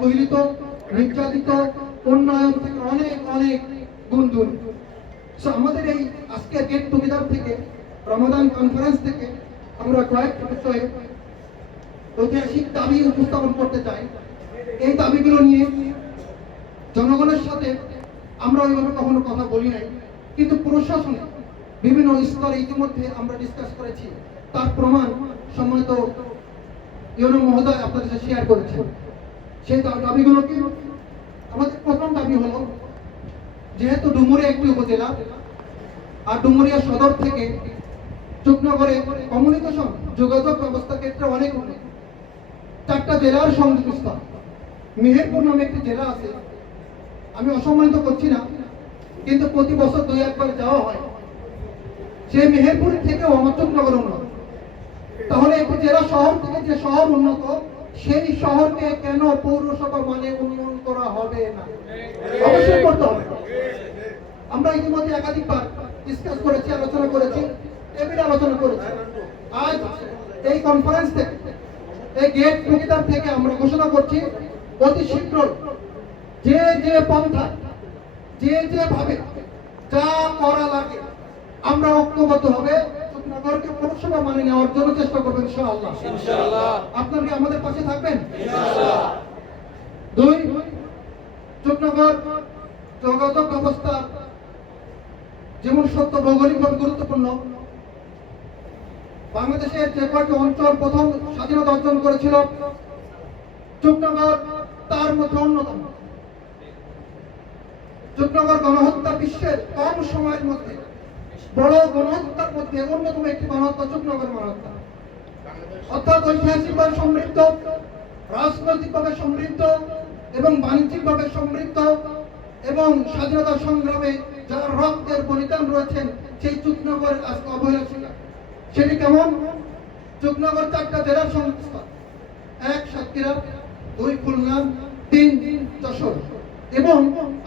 অবহেলিত, নির্যাতিত, উন্নয়ন থেকে অনেক অনেক গুণ দূরে। আমাদের এই আজকের গেট টুগেদার থেকে, রমাদান কনফারেন্স থেকে আমরা কয়েকটি বিষয়ে ঐতিহাসিক দাবি উপস্থাপন করতে চাই। এই দাবিগুলো নিয়ে জনগণের সাথে আমরা ওইভাবে কখনো কথা বলি নাই, কিন্তু প্রশাসনে বিভিন্ন স্তরে ইতিমধ্যে আমরা ডিসকাস করেছি। তার প্রমাণ সম্মানিত ইউনো মহোদয় আপনাদের সাথে শেয়ার করেছেন। সেই দাবিগুলো কি? আমাদের প্রথম দাবি হলো, যেহেতু ডুমুরিয়া একটি উপজেলা, আর ডুমুরিয়া সদর থেকে চুকনগরে কমিউনিকেশন যোগাযোগ ব্যবস্থার ক্ষেত্রে অনেক উন্নত। 4টা জেলার সংযুক্ত। মেহেরপুর নামে একটি জেলা আছে, আমি অসম্মানিত করছি না, কিন্তু প্রতি বছর 2-1 বার যাওয়া হয়। সেই মেহেরপুর থেকে আমার চুকনগর উন্নত। তাহলে একটি জেলা শহর থেকে যে শহর উন্নত, সেই শহরকে কেন পৌরসভা মানে উন্নয়ন করা হবে না? অবশ্যই করতে হবে। আমরা ইতিমধ্যে একাধিকবার ডিসকাস করেছি, আলোচনা করেছি, টেবিলে আলোচনা করেছি। আজ এই কনফারেন্স থেকে, এই গেট টুগেদার থেকে আমরা ঘোষণা করছি, অতি শীঘ্র যে যে পন্থা, যে যে ভাবে যা করা লাগে, আমরা ঐক্যবদ্ধ হবে চুকনগরকে পৌরসভা মানে নেওয়ার জন্য চেষ্টা করবেন ইনশাআল্লাহ। আপনারা কি আমাদের পাশে থাকবেন? 2, চুকনগর যোগাযোগ ব্যবস্থা যেমন সত্য ভৌগোলিকভাবে গুরুত্বপূর্ণ। বাংলাদেশের যে কয়েকটি অঞ্চল প্রথম স্বাধীনতা অর্জন করেছিল, চুকনগর তার মধ্যে অন্যতম। চুকনগর গণহত্যা বিশ্বের কম সময়ের মধ্যে বড় গণহত্যার মধ্যে অন্যতম একটি গণহত্যা চুকনগর গণহত্যা। অর্থাৎ ঐতিহাসিকভাবে সমৃদ্ধ, রাজনৈতিকভাবে সমৃদ্ধ এবং বাণিজ্যিকভাবে সমৃদ্ধ এবং স্বাধীনতা সংগ্রামে যারা রক্তের বলিদান রয়েছেন, সেই চুকনগর আজকে অবহেলা শিকার। সেটি কেমন? চুকনগর 4টা জেলার সংস্থা, 1 সাতক্ষীরা, 2 খুলনা, 3 যশোর, এবং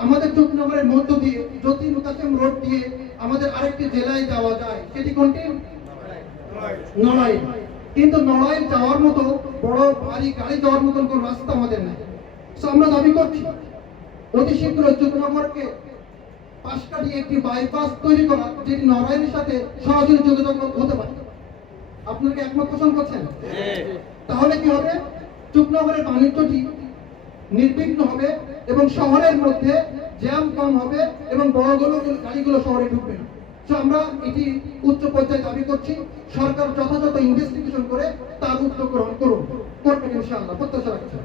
আমাদের চুকনগরের মধ্য দিয়ে জ্যোতি মুকাসেম রোড দিয়ে আমাদের আরেকটি জেলায় যাওয়া যায়। সেটি কোনটি? নড়াইল। কিন্তু নড়াইল যাওয়ার মতো বড় ভারী গাড়ি যাওয়ার মতন কোন রাস্তা আমাদের নেই। আমরা দাবি করছি অতি শীঘ্র চুকনগরকে পাশ কাটিয়ে একটি বাইপাস তৈরি করা, যেটি নড়াইলের সাথে সরাসরি যোগাযোগ হতে পারে। আপনারা কি একমত পোষণ করছেন? তাহলে কি হবে? চুকনগরের বাণিজ্যটি নির্বিঘ্ন হবে এবং শহরের মধ্যে জ্যাম কম হবে এবং বড়গুলো গাড়িগুলো শহরে ঢুকবে না। আমরা এটি উচ্চ পর্যায়ে দাবি করছি। সরকার যথাযথ ইনভেস্টিগেশন করে তার উদ্যোগ গ্রহণ করবেন ইনশাআল্লাহ, প্রত্যাশা রাখছি।